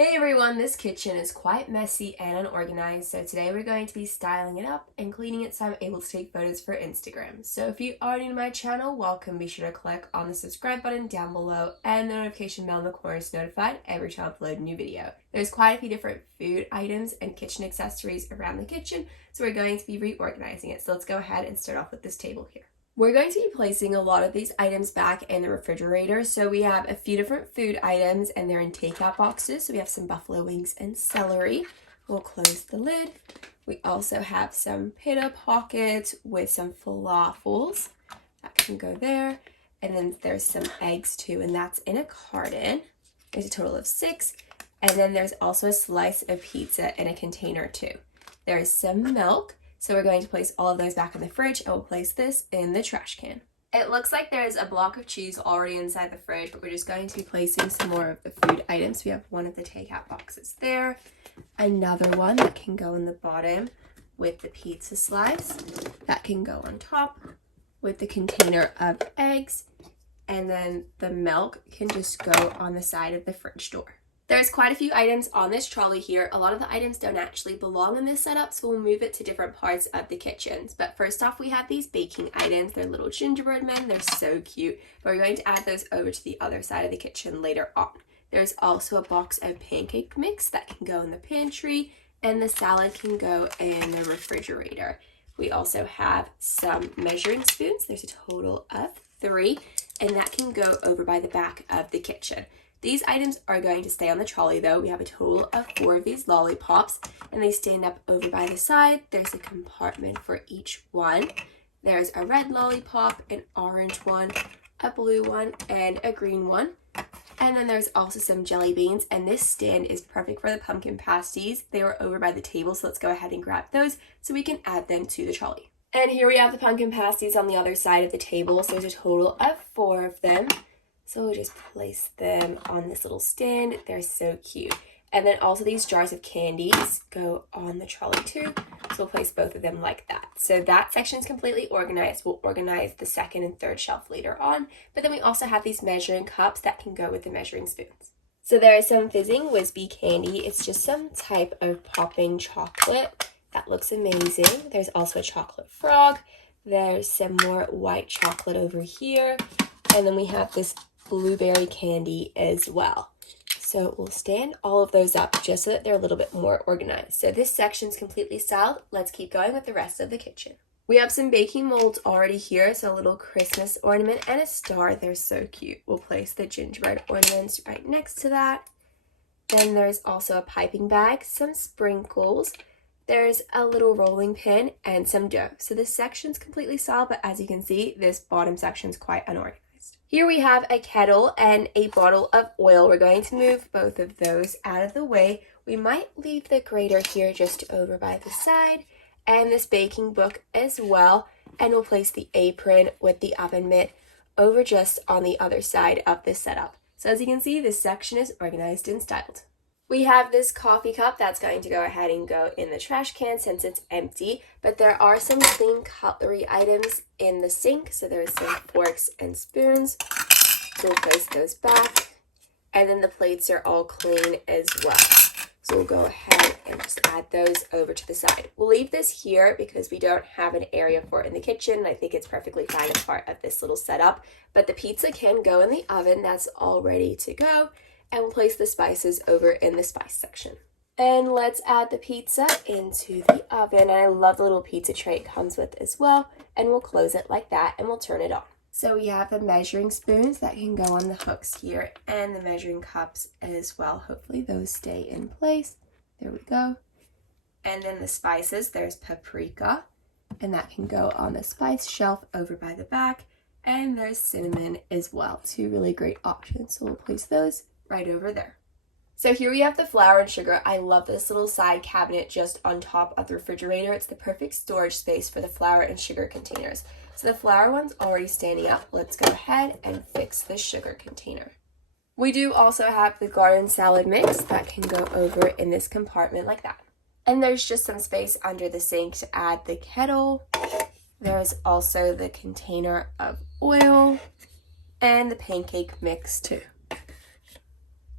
Hey everyone, this kitchen is quite messy and unorganized, so today we're going to be styling it up and cleaning it so I'm able to take photos for Instagram. So if you are new to my channel, welcome. Be sure to click on the subscribe button down below and the notification bell in the corner is notified every time I upload a new video. There's quite a few different food items and kitchen accessories around the kitchen, so we're going to be reorganizing it. So let's go ahead and start off with this table here. We're going to be placing a lot of these items back in the refrigerator. So we have a few different food items and they're in takeout boxes. So we have some buffalo wings and celery. We'll close the lid. We also have some pita pockets with some falafels. That can go there. And then there's some eggs too, and that's in a carton. There's a total of 6. And then there's also a slice of pizza in a container too. There's some milk. So we're going to place all of those back in the fridge and we'll place this in the trash can. It looks like there's a block of cheese already inside the fridge, but we're just going to be placing some more of the food items. We have one of the takeout boxes there, another one that can go in the bottom with the pizza slice, that can go on top with the container of eggs, and then the milk can just go on the side of the fridge door. There's quite a few items on this trolley here. A lot of the items don't actually belong in this setup, so we'll move it to different parts of the kitchen. But first off, we have these baking items. They're little gingerbread men. They're so cute, but we're going to add those over to the other side of the kitchen later on. There's also a box of pancake mix that can go in the pantry, and the salad can go in the refrigerator. We also have some measuring spoons. There's a total of 3, and that can go over by the back of the kitchen. These items are going to stay on the trolley though. We have a total of 4 of these lollipops and they stand up over by the side. There's a compartment for each one. There's a red lollipop, an orange one, a blue one, and a green one. And then there's also some jelly beans, and this stand is perfect for the pumpkin pasties. They were over by the table, so let's go ahead and grab those so we can add them to the trolley. And here we have the pumpkin pasties on the other side of the table. So there's a total of 4 of them. So we'll just place them on this little stand. They're so cute. And then also these jars of candies go on the trolley too. So we'll place both of them like that. So that section is completely organized. We'll organize the second and third shelf later on. But then we also have these measuring cups that can go with the measuring spoons. So there is some fizzing Whizbee candy. It's just some type of popping chocolate. That looks amazing. There's also a chocolate frog. There's some more white chocolate over here. And then we have this blueberry candy as well. So we'll stand all of those up just so that they're a little bit more organized. So this section's completely styled. Let's keep going with the rest of the kitchen. We have some baking molds already here. So a little Christmas ornament and a star. They're so cute. We'll place the gingerbread ornaments right next to that. Then there's also a piping bag, some sprinkles. There's a little rolling pin and some dough. So this section's completely styled, but as you can see, this bottom section's quite unorganized. Here we have a kettle and a bottle of oil. We're going to move both of those out of the way. We might leave the grater here just over by the side and this baking book as well. And we'll place the apron with the oven mitt over just on the other side of this setup. So as you can see, this section is organized and styled. We have this coffee cup that's going to go ahead and go in the trash can since it's empty, but there are some clean cutlery items in the sink. So there's some forks and spoons. We'll place those back, and then the plates are all clean as well. So we'll go ahead and just add those over to the side. We'll leave this here because we don't have an area for it in the kitchen. I think it's perfectly fine as part of this little setup, but the pizza can go in the oven. That's all ready to go. And we'll place the spices over in the spice section. And let's add the pizza into the oven. And I love the little pizza tray it comes with as well. And we'll close it like that and we'll turn it on. So we have the measuring spoons that can go on the hooks here and the measuring cups as well. Hopefully those stay in place. There we go. And then the spices, there's paprika, and that can go on the spice shelf over by the back. And there's cinnamon as well. 2 really great options. So we'll place those right over there. So here we have the flour and sugar. I love this little side cabinet just on top of the refrigerator. It's the perfect storage space for the flour and sugar containers. So the flour one's already standing up. Let's go ahead and fix the sugar container. We do also have the garden salad mix that can go over in this compartment like that. And there's just some space under the sink to add the kettle. There's also the container of oil and the pancake mix too.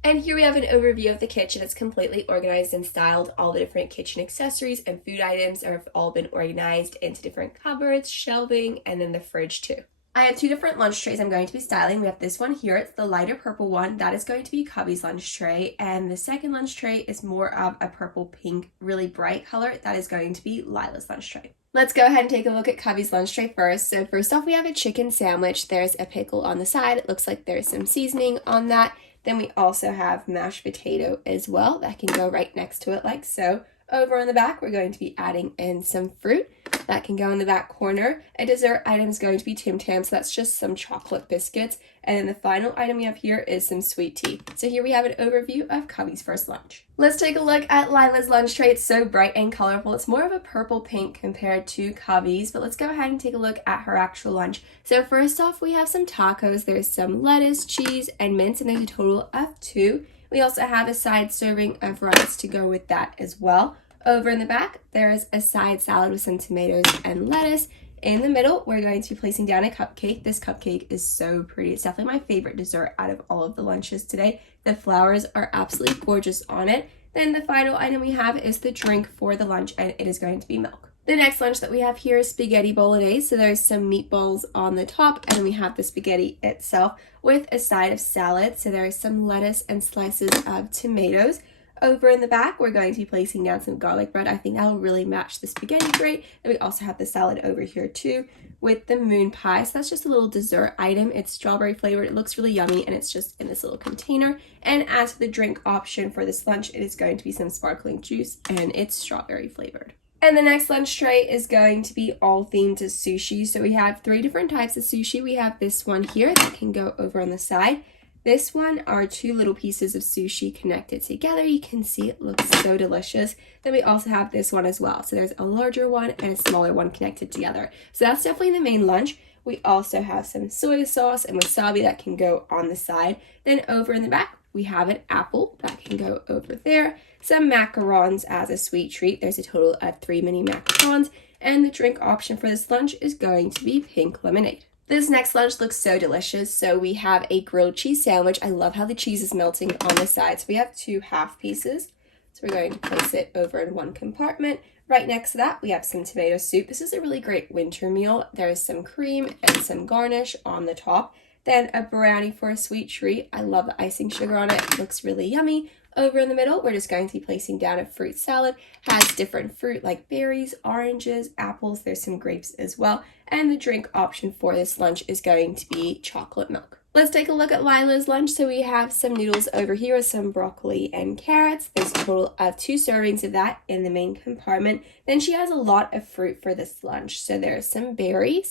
And here we have an overview of the kitchen. It's completely organized and styled. All the different kitchen accessories and food items have all been organized into different cupboards, shelving, and then the fridge too. I have two different lunch trays I'm going to be styling. We have this one here. It's the lighter purple one. That is going to be Cubby's lunch tray. And the second lunch tray is more of a purple pink, really bright color. That is going to be Lila's lunch tray. Let's go ahead and take a look at Cubby's lunch tray first. So first off, we have a chicken sandwich. There's a pickle on the side. It looks like there's some seasoning on that. Then we also have mashed potato as well. That can go right next to it like so. Over on the back, we're going to be adding in some fruit. That can go in the back corner. A dessert item is going to be Tim Tam, so that's just some chocolate biscuits. And then the final item we have here is some sweet tea. So here we have an overview of Cubby's first lunch. Let's take a look at Lila's lunch tray. It's so bright and colorful. It's more of a purple pink compared to Cubby's, but let's go ahead and take a look at her actual lunch. So first off, we have some tacos. There's some lettuce, cheese, and mince, and there's a total of 2. We also have a side serving of rice to go with that as well. Over in the back, there is a side salad with some tomatoes and lettuce. In the middle, we're going to be placing down a cupcake. This cupcake is so pretty. It's definitely my favorite dessert out of all of the lunches today. The flowers are absolutely gorgeous on it. Then the final item we have is the drink for the lunch, and it is going to be milk. The next lunch that we have here is spaghetti bolognese. So there's some meatballs on the top, and then we have the spaghetti itself with a side of salad. So there's some lettuce and slices of tomatoes. Over in the back, we're going to be placing down some garlic bread. I think that'll really match the spaghetti great. And we also have the salad over here too with the moon pie. So that's just a little dessert item. It's strawberry flavored. It looks really yummy, and it's just in this little container. And as for the drink option for this lunch, it is going to be some sparkling juice, and it's strawberry flavored. And the next lunch tray is going to be all themed to sushi. So we have 3 different types of sushi. We have this one here that can go over on the side. This one are 2 little pieces of sushi connected together. You can see it looks so delicious. Then we also have this one as well. So there's a larger one and a smaller one connected together. So that's definitely the main lunch. We also have some soy sauce and wasabi that can go on the side. Then over in the back, we have an apple that can go over there. Some macarons as a sweet treat. There's a total of 3 mini macarons. And the drink option for this lunch is going to be pink lemonade. This next lunch looks so delicious. So we have a grilled cheese sandwich. I love how the cheese is melting on the side. So we have 2 half pieces. So we're going to place it over in one compartment. Right next to that, we have some tomato soup. This is a really great winter meal. There is some cream and some garnish on the top. Then a brownie for a sweet treat. I love the icing sugar on it. It looks really yummy. Over in the middle, we're just going to be placing down a fruit salad. Has different fruit like berries, oranges, apples. There's some grapes as well. And the drink option for this lunch is going to be chocolate milk. Let's take a look at Lila's lunch. So we have some noodles over here with some broccoli and carrots. There's a total of 2 servings of that in the main compartment. Then she has a lot of fruit for this lunch. So there's some berries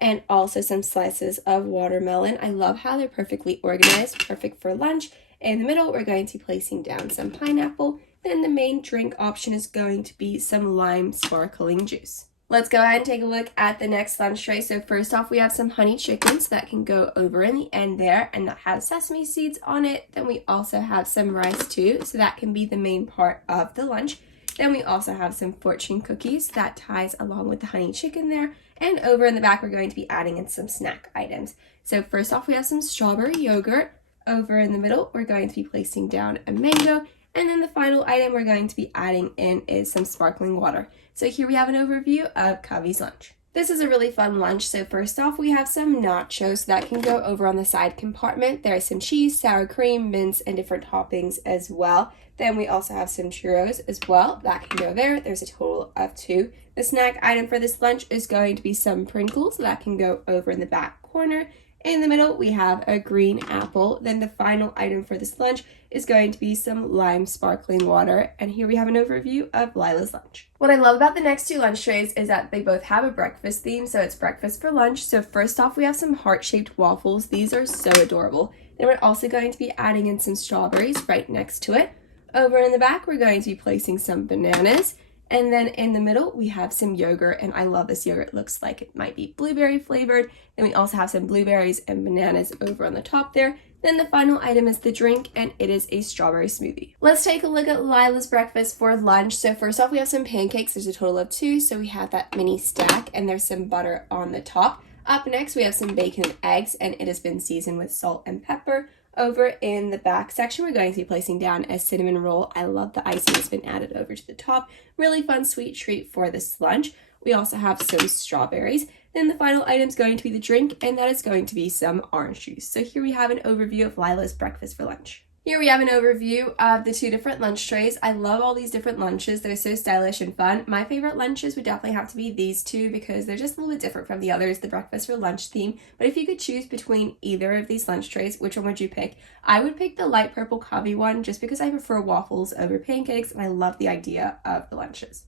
and also some slices of watermelon. I love how they're perfectly organized, perfect for lunch. In the middle, we're going to be placing down some pineapple. Then the main drink option is going to be some lime sparkling juice. Let's go ahead and take a look at the next lunch tray. So first off, we have some honey chicken, so that can go over in the end there, and that has sesame seeds on it. Then we also have some rice too, so that can be the main part of the lunch. Then we also have some fortune cookies that ties along with the honey chicken there. And over in the back, we're going to be adding in some snack items. So first off, we have some strawberry yogurt. Over in the middle, we're going to be placing down a mango. And then the final item we're going to be adding in is some sparkling water. So here we have an overview of Cubby's lunch. This is a really fun lunch. So first off, we have some nachos that can go over on the side compartment. There is some cheese, sour cream, mince, and different toppings as well. Then we also have some churros as well. That can go there. There's a total of 2. The snack item for this lunch is going to be some Pringles. That can go over in the back corner. In the middle, we have a green apple. Then the final item for this lunch is going to be some lime sparkling water. And here we have an overview of Lila's lunch. What I love about the next 2 lunch trays is that they both have a breakfast theme. So it's breakfast for lunch. So first off, we have some heart-shaped waffles. These are so adorable. Then we're also going to be adding in some strawberries right next to it. Over in the back, we're going to be placing some bananas. And then in the middle, we have some yogurt, and I love this yogurt. It looks like it might be blueberry flavored. Then we also have some blueberries and bananas over on the top there. Then the final item is the drink, and it is a strawberry smoothie. Let's take a look at Lila's breakfast for lunch. So first off, we have some pancakes. There's a total of 2, so we have that mini stack, and there's some butter on the top. Up next, we have some bacon and eggs, and it has been seasoned with salt and pepper. Over in the back section, we're going to be placing down a cinnamon roll. I love the icing that's been added over to the top. Really fun sweet treat for this lunch. We also have some strawberries. Then the final item is going to be the drink, and that is going to be some orange juice. So here we have an overview of Lila's breakfast for lunch. Here we have an overview of the 2 different lunch trays. I love all these different lunches. They're so stylish and fun. My favorite lunches would definitely have to be these 2 because they're just a little bit different from the others, the breakfast for lunch theme. But if you could choose between either of these lunch trays, which one would you pick? I would pick the light purple cubby one just because I prefer waffles over pancakes and I love the idea of the lunches.